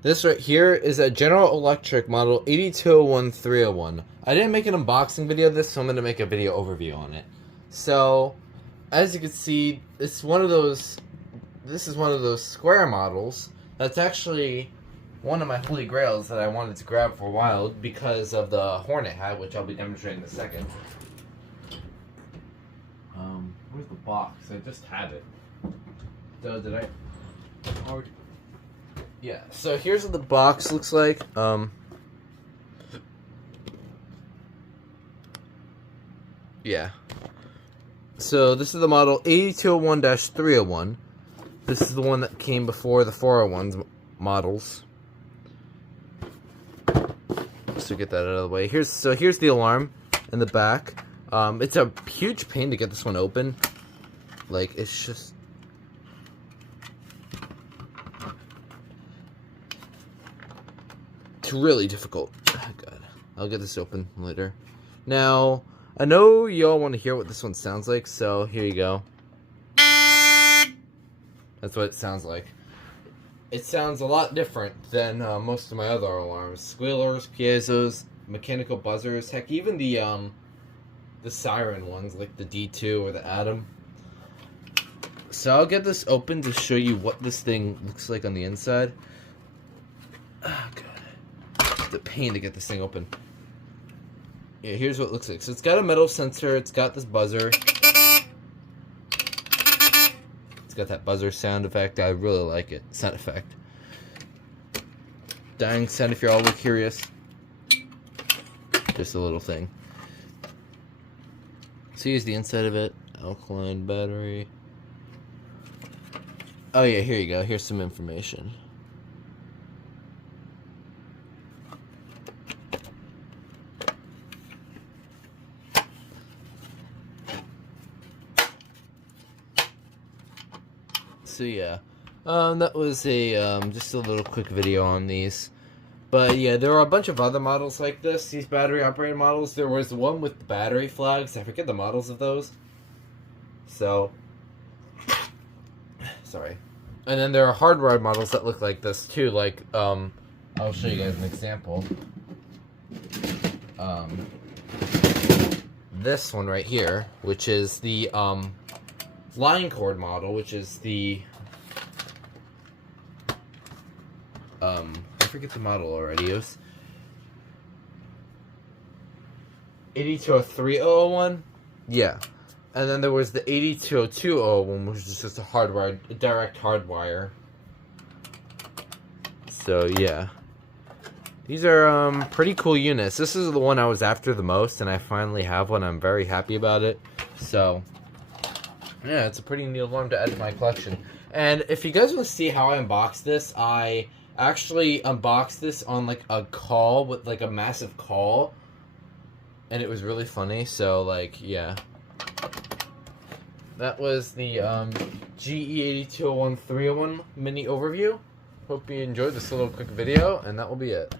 This right here is a General Electric model 8201301. I didn't make an unboxing video of this, so I'm going to make a video overview on it. So, as you can see, this is one of those square models that's actually one of my holy grails that I wanted to grab for a while because of the Hornet hat, which I'll be demonstrating in a second. Where's the box? I just had it. So did I? Yeah. So here's what the box looks like. Yeah. So this is the model 8201-301. This is the one that came before the 401's models. So get that out of the way. Here's the alarm in the back. It's a huge pain to get this one open. Like, it's just... It's really difficult. Oh, God. I'll get this open later. Now, I know y'all want to hear what this one sounds like, so here you go. That's what it sounds like. It sounds a lot different than most of my other alarms. Squealers, piezos, mechanical buzzers, heck, even the siren ones, like the D2 or the Atom. So I'll get this open to show you what this thing looks like on the inside. Oh, God. It's a pain to get this thing open. Yeah, here's what it looks like. So it's got a metal sensor, it's got this buzzer. It's got that buzzer sound effect. I really like it. Sound effect. Dying sound if you're all curious. Just a little thing. So here's the inside of it. Alkaline battery. Oh yeah, here you go. Here's some information. So yeah, that was a just a little quick video on these. But yeah, there are a bunch of other models like this, these battery operated models. There was one with the battery flags. I forget the models of those. So, sorry. And then there are hardwired models that look like this too. Like, I'll show you guys an example. This one right here, which is the line cord model, which is the I forget the model already. It was 820301. Yeah. And then there was the 820201, which is just a direct hardwire. So yeah. These are pretty cool units. This is the one I was after the most, and I finally have one. I'm very happy about it. So yeah, it's a pretty neat alarm to add to my collection. And if you guys want to see how I unbox this, I actually unboxed this on like a call with like a massive call, and it was really funny. So like, yeah, that was the GE8201301 mini overview. Hope you enjoyed this little quick video, and that will be it.